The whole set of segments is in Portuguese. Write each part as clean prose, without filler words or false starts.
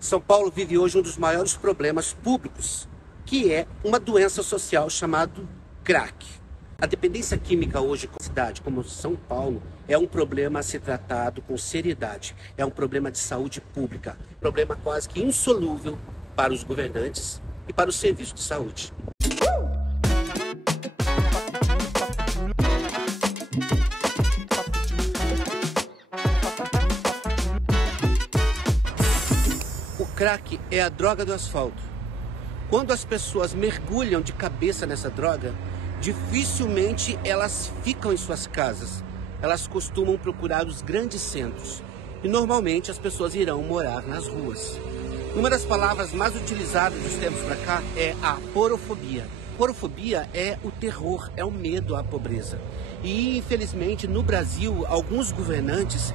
São Paulo vive hoje um dos maiores problemas públicos, que é uma doença social chamada crack. A dependência química hoje com a cidade como São Paulo é um problema a ser tratado com seriedade. É um problema de saúde pública, problema quase que insolúvel para os governantes e para os serviços de saúde. O crack é a droga do asfalto. Quando as pessoas mergulham de cabeça nessa droga, dificilmente elas ficam em suas casas. Elas costumam procurar os grandes centros. E normalmente as pessoas irão morar nas ruas. Uma das palavras mais utilizadas dos tempos para cá é a porofobia. Porofobia é o terror, é o medo à pobreza. E infelizmente no Brasil, alguns governantes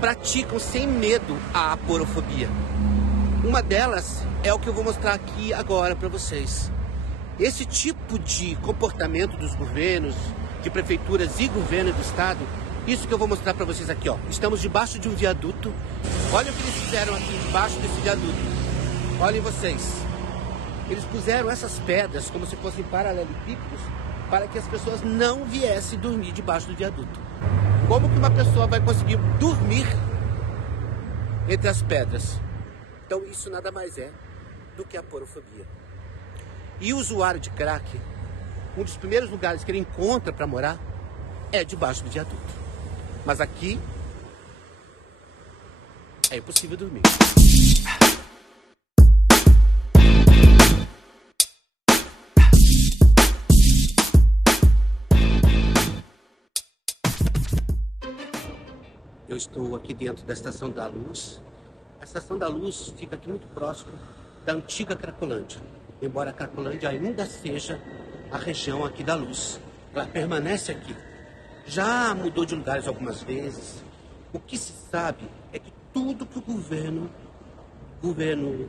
praticam sem medo a porofobia. Uma delas é o que eu vou mostrar aqui agora para vocês. Esse tipo de comportamento dos governos, de prefeituras e governo do estado, isso que eu vou mostrar para vocês aqui, ó. Estamos debaixo de um viaduto. Olha o que eles fizeram aqui debaixo desse viaduto. Olhem vocês. Eles puseram essas pedras como se fossem paralelepípedos para que as pessoas não viessem dormir debaixo do viaduto. Como que uma pessoa vai conseguir dormir entre as pedras? Então isso nada mais é do que a porofobia. E o usuário de crack, um dos primeiros lugares que ele encontra para morar é debaixo do viaduto. Mas aqui é impossível dormir. Eu estou aqui dentro da Estação da Luz. A Estação da Luz fica aqui muito próximo da antiga Cracolândia. Embora a Cracolândia ainda seja a região aqui da Luz, ela permanece aqui. Já mudou de lugares algumas vezes. O que se sabe é que tudo que o governo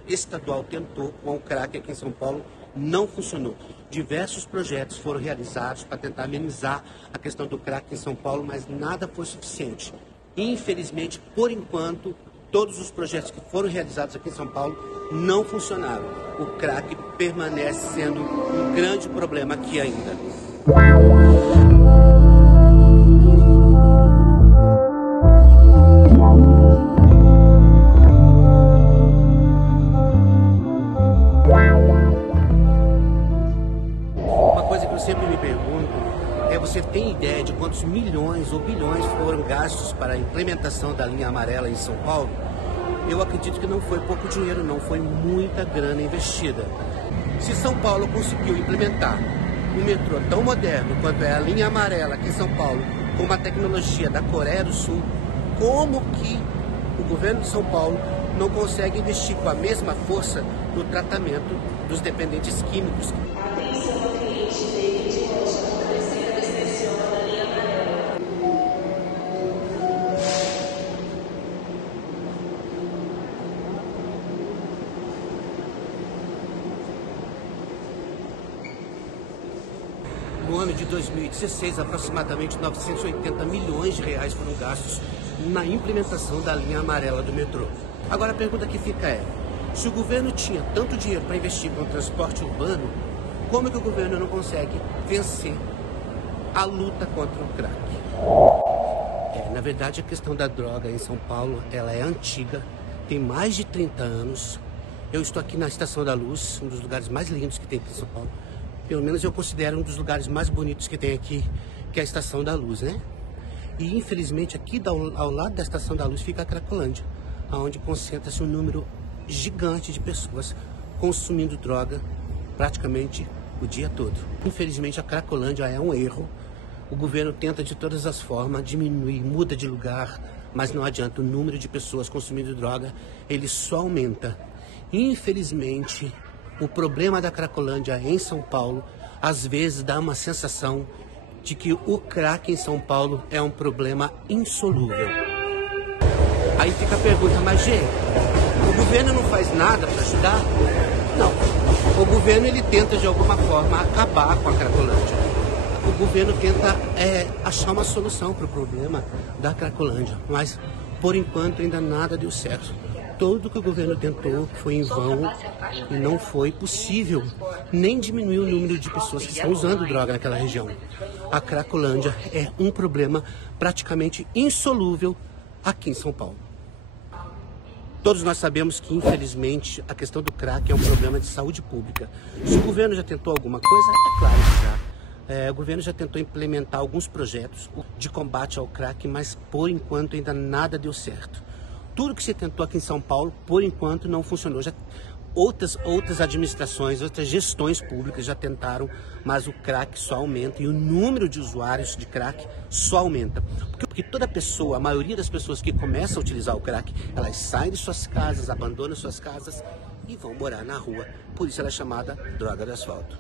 estadual tentou com o crack aqui em São Paulo não funcionou. Diversos projetos foram realizados para tentar amenizar a questão do crack em São Paulo, mas nada foi suficiente. Infelizmente, por enquanto, todos os projetos que foram realizados aqui em São Paulo não funcionaram. O crack permanece sendo um grande problema aqui ainda. Uma coisa que eu sempre me pergunto é: você tem ideia de quantos milhões ou bilhões foram gastos para a implementação da linha amarela em São Paulo? Eu acredito que não foi pouco dinheiro, não, foi muita grana investida. Se São Paulo conseguiu implementar um metrô tão moderno quanto é a linha amarela aqui em São Paulo, com uma tecnologia da Coreia do Sul, como que o governo de São Paulo não consegue investir com a mesma força no tratamento dos dependentes químicos? No ano de 2016, aproximadamente 980 milhões de reais foram gastos na implementação da linha amarela do metrô. Agora a pergunta que fica é: se o governo tinha tanto dinheiro para investir no transporte urbano, como é que o governo não consegue vencer a luta contra o crack? Na verdade, a questão da droga em São Paulo, ela é antiga, tem mais de 30 anos. Eu estou aqui na Estação da Luz, um dos lugares mais lindos que tem aqui em São Paulo. Pelo menos eu considero um dos lugares mais bonitos que tem aqui, que é a Estação da Luz, né? E infelizmente aqui ao lado da Estação da Luz fica a Cracolândia, onde concentra-se um número gigante de pessoas consumindo droga praticamente o dia todo. Infelizmente a Cracolândia é um erro. O governo tenta de todas as formas diminuir, muda de lugar, mas não adianta. O número de pessoas consumindo droga, ele só aumenta. Infelizmente, o problema da Cracolândia em São Paulo, às vezes dá uma sensação de que o crack em São Paulo é um problema insolúvel. Aí fica a pergunta: mas gente, o governo não faz nada para ajudar? Não. O governo ele tenta de alguma forma acabar com a Cracolândia. O governo tenta achar uma solução para o problema da Cracolândia, mas por enquanto ainda nada deu certo. Tudo que o governo tentou foi em vão e não foi possível nem diminuir o número de pessoas que estão usando droga naquela região. A Cracolândia é um problema praticamente insolúvel aqui em São Paulo. Todos nós sabemos que, infelizmente, a questão do crack é um problema de saúde pública. Se o governo já tentou alguma coisa, é claro que já. O governo já tentou implementar alguns projetos de combate ao crack, mas por enquanto ainda nada deu certo. Tudo que se tentou aqui em São Paulo, por enquanto, não funcionou. Outras administrações, outras gestões públicas já tentaram, mas o crack só aumenta e o número de usuários de crack só aumenta. Porque toda pessoa, a maioria das pessoas que começam a utilizar o crack, elas saem de suas casas, abandonam suas casas e vão morar na rua. Por isso ela é chamada droga de asfalto.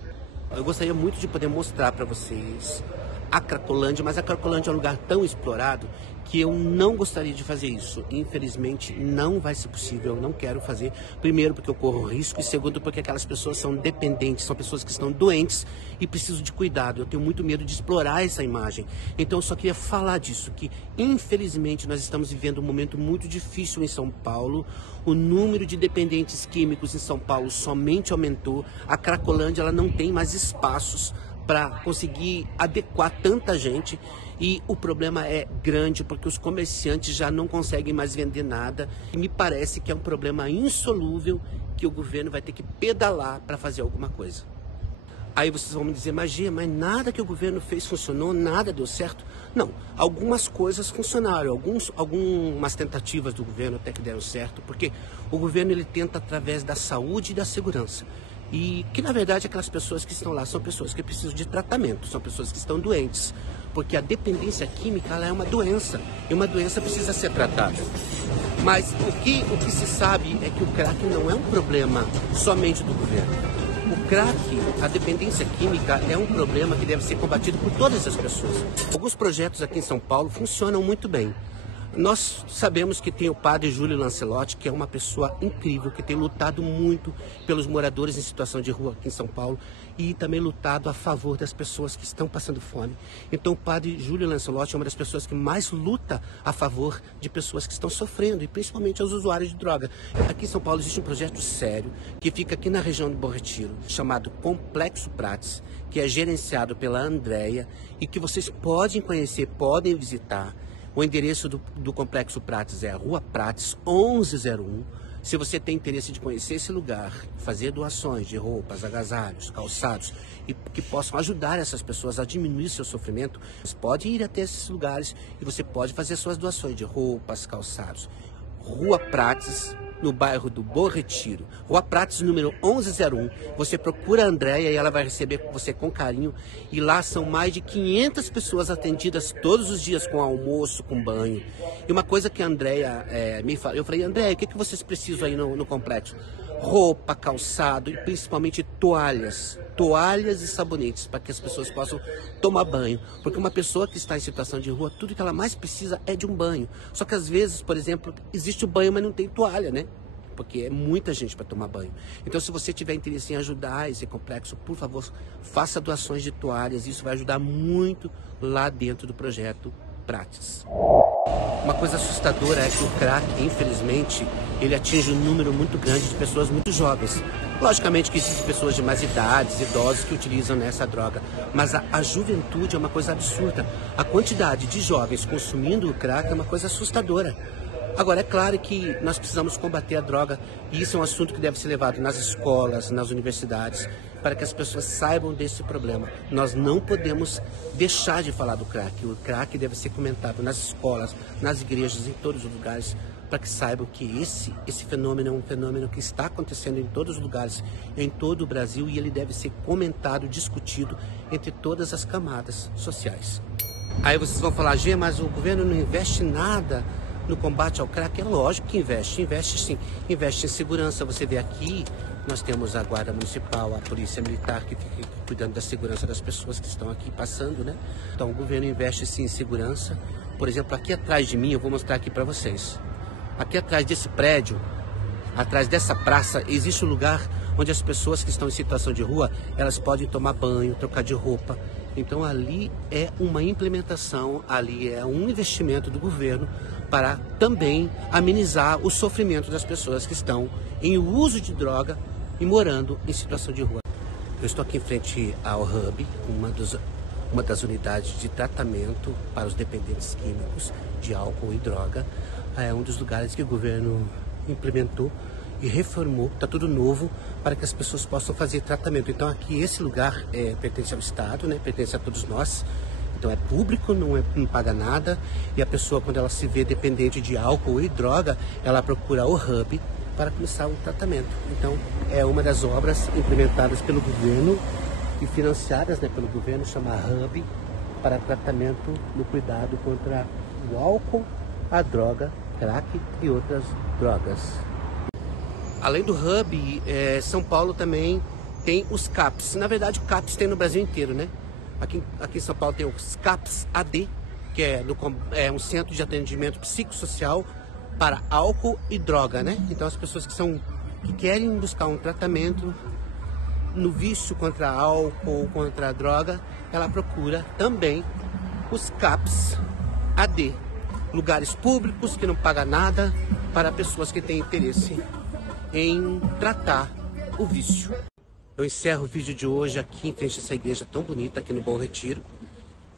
Eu gostaria muito de poder mostrar para vocês a Cracolândia, mas a Cracolândia é um lugar tão explorado que eu não gostaria de fazer isso. Infelizmente, não vai ser possível, eu não quero fazer. Primeiro, porque eu corro risco, e segundo, porque aquelas pessoas são dependentes, são pessoas que estão doentes e precisam de cuidado. Eu tenho muito medo de explorar essa imagem. Então, eu só queria falar disso, que infelizmente nós estamos vivendo um momento muito difícil em São Paulo. O número de dependentes químicos em São Paulo somente aumentou. A Cracolândia, ela não tem mais espaços para conseguir adequar tanta gente, e o problema é grande porque os comerciantes já não conseguem mais vender nada, e me parece que é um problema insolúvel que o governo vai ter que pedalar para fazer alguma coisa. Aí vocês vão me dizer, Gia, mas nada que o governo fez funcionou, nada deu certo. Não, algumas coisas funcionaram, algumas tentativas do governo até que deram certo, porque o governo ele tenta através da saúde e da segurança. E que na verdade aquelas pessoas que estão lá são pessoas que precisam de tratamento, são pessoas que estão doentes, porque a dependência química ela é uma doença, e uma doença precisa ser tratada. Mas o que se sabe é que o crack não é um problema somente do governo. O crack, a dependência química, é um problema que deve ser combatido por todas as pessoas. Alguns projetos aqui em São Paulo funcionam muito bem. Nós sabemos que tem o padre Júlio Lancelotti, que é uma pessoa incrível, que tem lutado muito pelos moradores em situação de rua aqui em São Paulo e também lutado a favor das pessoas que estão passando fome. Então o padre Júlio Lancelotti é uma das pessoas que mais luta a favor de pessoas que estão sofrendo e principalmente aos usuários de droga. Aqui em São Paulo existe um projeto sério que fica aqui na região do Bom Retiro, chamado Complexo Prates, que é gerenciado pela Andréia e que vocês podem conhecer, podem visitar. O endereço do Complexo Prates é a Rua Prates 1101. Se você tem interesse de conhecer esse lugar, fazer doações de roupas, agasalhos, calçados, e que possam ajudar essas pessoas a diminuir seu sofrimento, você pode ir até esses lugares e você pode fazer suas doações de roupas, calçados. Rua Prates, no bairro do Bom Retiro. Rua Prates, número 1101. Você procura a Andréia e ela vai receber você com carinho. E lá são mais de 500 pessoas atendidas todos os dias com almoço, com banho. E uma coisa que a Andréia me falou, eu falei, Andréia, o que vocês precisam aí no complexo? Roupa, calçado e principalmente toalhas e sabonetes para que as pessoas possam tomar banho. Porque uma pessoa que está em situação de rua, tudo que ela mais precisa é de um banho. Só que às vezes, por exemplo, existe o banho, mas não tem toalha, né? Porque é muita gente para tomar banho. Então, se você tiver interesse em ajudar esse complexo, por favor, faça doações de toalhas. Isso vai ajudar muito lá dentro do projeto Prates. Uma coisa assustadora é que o crack, infelizmente, ele atinge um número muito grande de pessoas muito jovens. Logicamente que existem pessoas de mais idades, idosos que utilizam essa droga, mas a juventude é uma coisa absurda. A quantidade de jovens consumindo o crack é uma coisa assustadora. Agora, é claro que nós precisamos combater a droga e isso é um assunto que deve ser levado nas escolas, nas universidades, para que as pessoas saibam desse problema. Nós não podemos deixar de falar do crack. O crack deve ser comentado nas escolas, nas igrejas, em todos os lugares, para que saibam que esse fenômeno é um fenômeno que está acontecendo em todos os lugares, em todo o Brasil, e ele deve ser comentado, discutido entre todas as camadas sociais. Aí vocês vão falar, Gê, mas o governo não investe nada no combate ao crack? É lógico que investe sim, investe em segurança. Você vê aqui, nós temos a Guarda Municipal, a Polícia Militar que fica cuidando da segurança das pessoas que estão aqui passando, né? Então o governo investe sim em segurança. Por exemplo, aqui atrás de mim, eu vou mostrar aqui para vocês. Aqui atrás desse prédio, atrás dessa praça, existe um lugar onde as pessoas que estão em situação de rua, elas podem tomar banho, trocar de roupa. Então ali é uma implementação, ali é um investimento do governo para também amenizar o sofrimento das pessoas que estão em uso de droga e morando em situação de rua. Eu estou aqui em frente ao Hub, uma das unidades de tratamento para os dependentes químicos de álcool e droga. É um dos lugares que o governo implementou e reformou, está tudo novo para que as pessoas possam fazer tratamento. Então aqui esse lugar pertence ao Estado, né? Pertence a todos nós. Então é público, não paga nada, e a pessoa, quando ela se vê dependente de álcool e droga, ela procura o Hub para começar o tratamento. Então é uma das obras implementadas pelo governo e financiadas, né, pelo governo, chama Hub, para tratamento no cuidado contra o álcool, a droga, crack e outras drogas. Além do Hub, São Paulo também tem os CAPs. Na verdade, o CAPs tem no Brasil inteiro, né? Aqui em São Paulo tem os CAPs AD, que é um centro de atendimento psicossocial para álcool e droga, né? Então as pessoas que querem buscar um tratamento no vício contra álcool, contra a droga, ela procura também os CAPs AD, lugares públicos que não pagam nada para pessoas que têm interesse em tratar o vício. Eu encerro o vídeo de hoje aqui em frente a essa igreja tão bonita aqui no Bom Retiro,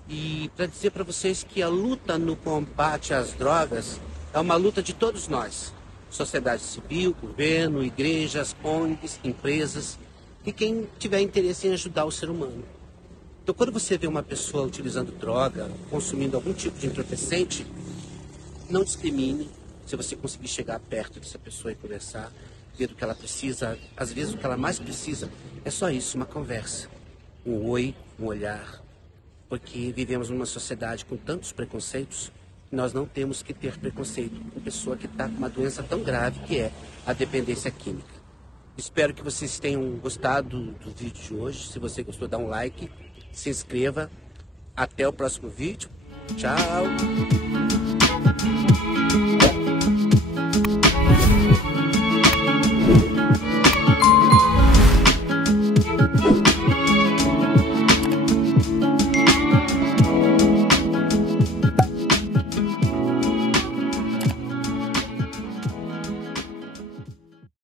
e para dizer para vocês que a luta no combate às drogas é uma luta de todos nós, sociedade civil, governo, igrejas, ONGs, empresas e quem tiver interesse em ajudar o ser humano. Então quando você vê uma pessoa utilizando droga, consumindo algum tipo de entorpecente, não discrimine. Se você conseguir chegar perto dessa pessoa e conversar, ver do que ela precisa, às vezes o que ela mais precisa é só isso, uma conversa, um oi, um olhar, porque vivemos numa sociedade com tantos preconceitos. Nós não temos que ter preconceito com pessoa que está com uma doença tão grave que é a dependência química. Espero que vocês tenham gostado do vídeo de hoje. Se você gostou, dá um like, se inscreva. Até o próximo vídeo. Tchau!